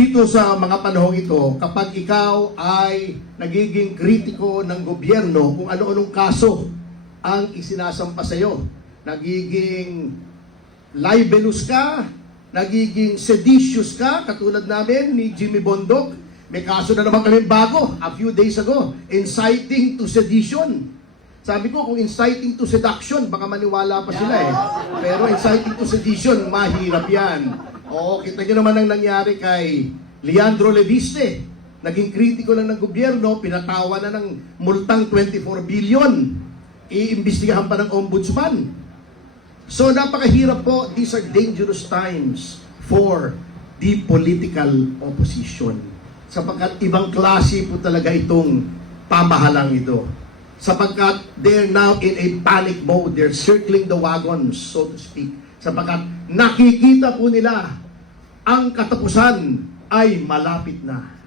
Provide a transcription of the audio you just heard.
Dito sa mga panahong ito, kapag ikaw ay nagiging kritiko ng gobyerno kung ano-anong kaso ang isinasampa sa iyo, nagiging libelous ka, nagiging seditious ka, katulad namin ni Jimmy Bondoc, may kaso na naman kami bago, a few days ago, inciting to sedition. Sabi ko, kung inciting to seduction, baka maniwala pa sila eh. Pero inciting to sedition, mahirap yan. Oo, kita nyo naman ang nangyari kay Leandro Leviste. Naging kritiko lang ng gobyerno, pinatawa na ng multang 24 billion. Iimbestigahan pa ng ombudsman. So napakahirap po, these are dangerous times for the political opposition. Sapagkat ibang klase po talaga itong pamahalang ito. Sapagkat they're now in a panic mode, they're circling the wagons, so to speak. Sapagkat nakikita po nila ang katapusan ay malapit na.